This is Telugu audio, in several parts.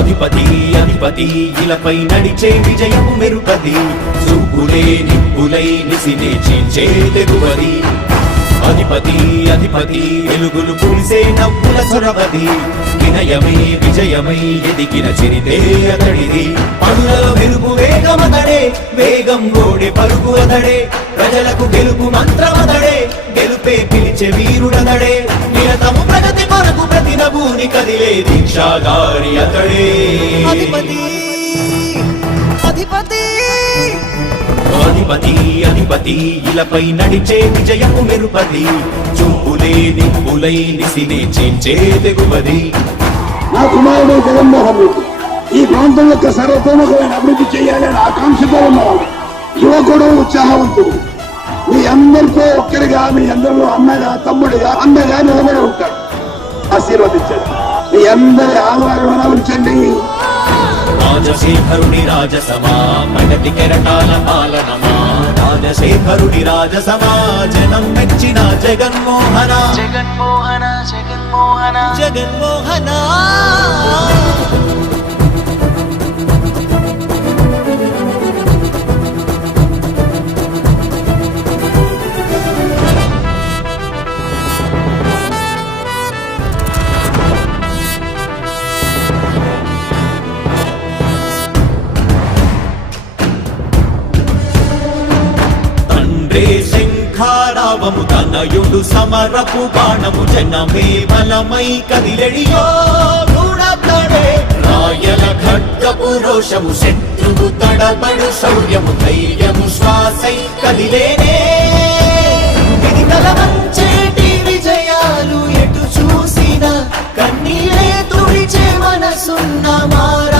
అధిపతి అధిపతి ఇలపై నడిచే విజయము మెరుపది. సూపులే నిప్పులై నిసినే చీల్చే తెగువది. అధిపతి అధిపతి వెలుగులు పులిసే నవ్వుల చొరవది. వినయమై విజయమై ఎదిగిన చిరితే అతడిది. పనులలో వెలుగు వేగమతడే వేగం గోడే పలుకు అతడే. ప్రజలకు గెలుపు మంత్రమతడే గెలుపే పిలిచే వీరుడతడే. నిరతము ప్రగతి కొరకు ప్రతి నభూని కదిలే దీక్షాగారి అతడే. అధిపతి అధిపతి. అధిపతి అధిపతి ఇలపై నడిచే విజయము మెరుపది. చూపులే నిప్పులై నిసినే చీల్చే తెగువది. నా కుమారుడు జగన్మోహన్ రెడ్డి. ఈ ప్రాంతం యొక్క సర్వతోముఖమైన అభివృద్ధి చేయాలని ఆకాంక్షతో ఉన్నవాడు. యువకుడు ఉత్సాహవంతుడు. మీ అందరితో ఒక్కరిగా మీ అందరిలో అన్నగా తమ్ముడిగా అందగా నిలబడి ఉంటాడు. ఆశీర్వదించండి. మీ అందరి ఆదరణ ఉంచండి. రాజశేఖరుని రాజసమా ప్రగతి కెరటాల పాలనమా? రాజశేఖరుని రాజసమా జనం జగన్మోహన. జగన్మోహన జగన్మోహన. జగన్మోహన. తండ్రే భావము తనయుడు సమరపు బాణము జనమే బలమై కదిలెడియో గుణతడే రాయల ఖడ్గపు రోషము శత్రువు తడబడు శౌర్యము ధైర్యము శ్వాసై కదిలేనే. ఇది కలవంచేటి విజయాలు ఎటు చూసిన కన్నీరే తుడిచే మనసున్న మారా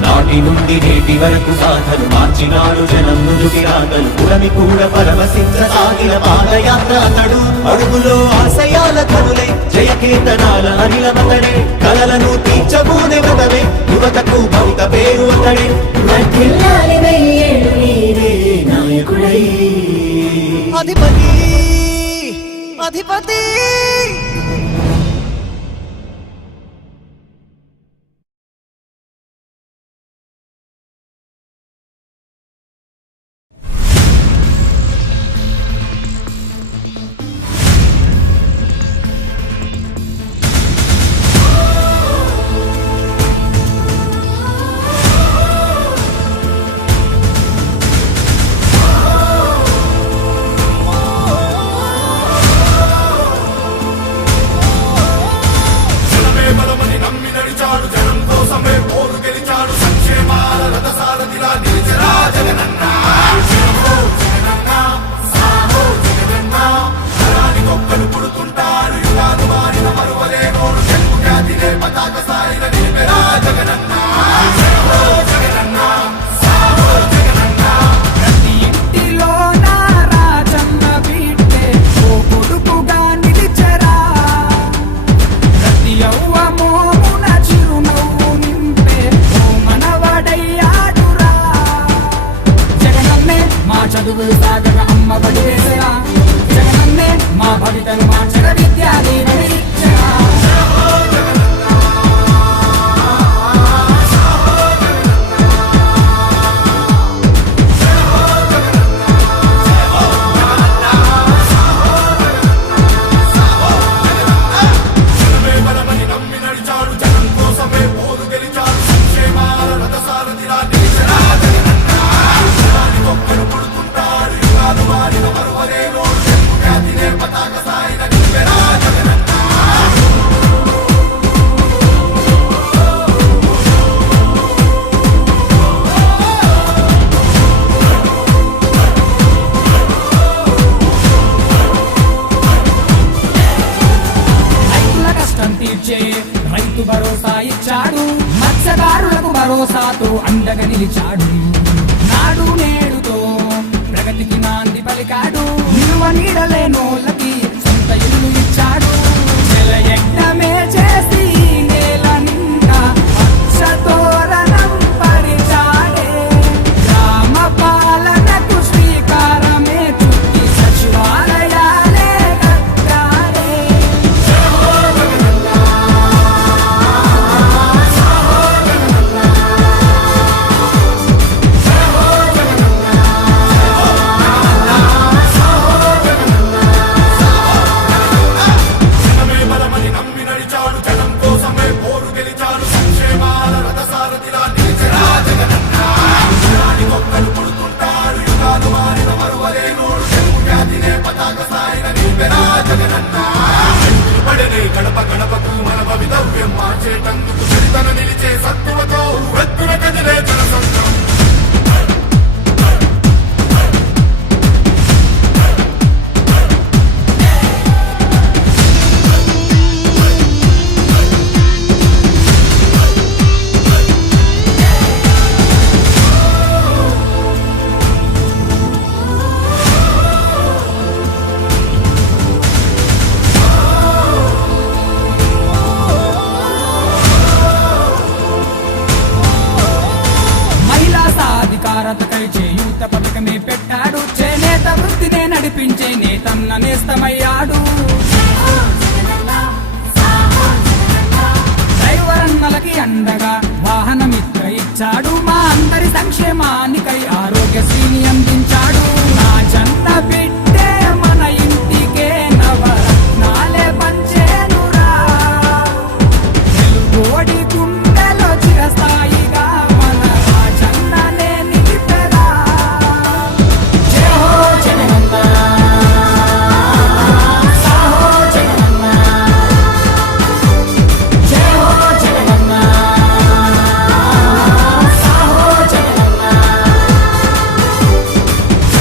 నాటి నుండి నేటి వరకు సాధలు మార్చినాడు జనం నుదుటి రాగలు పురమి కూడా పరవశించ సాగిన పాదయాత్ర అతడు. అడుగులో ఆశయాల కనులై జయకేతనాల అనిలమతడే కలలను తీర్చబూనే వ్రతమే యువతకు భవిత పేరు అతడే. అధిపతి అధిపతి! చదువు సాగర అమ్మ జగనన్నే మా భవితను మార్చర విద్యా చేశాడు మత్స్యకారులకు భరోసాతో అండగా నిలిచాడు. నాడు నేడుతో ప్రగతికి నాంది పలికాడు. నిలువ నీడలేనో మార్చేటందుకు చరితను నిలిచే సత్తువ జీవితం ననేస్తమయ్యాడు డ్రైవరన్నలకి అండగా వాహనమిత్ర ఇచ్చాడు మా అందరి సంక్షేమానికై ఆరోగ్యశ్రీని అందించాడు.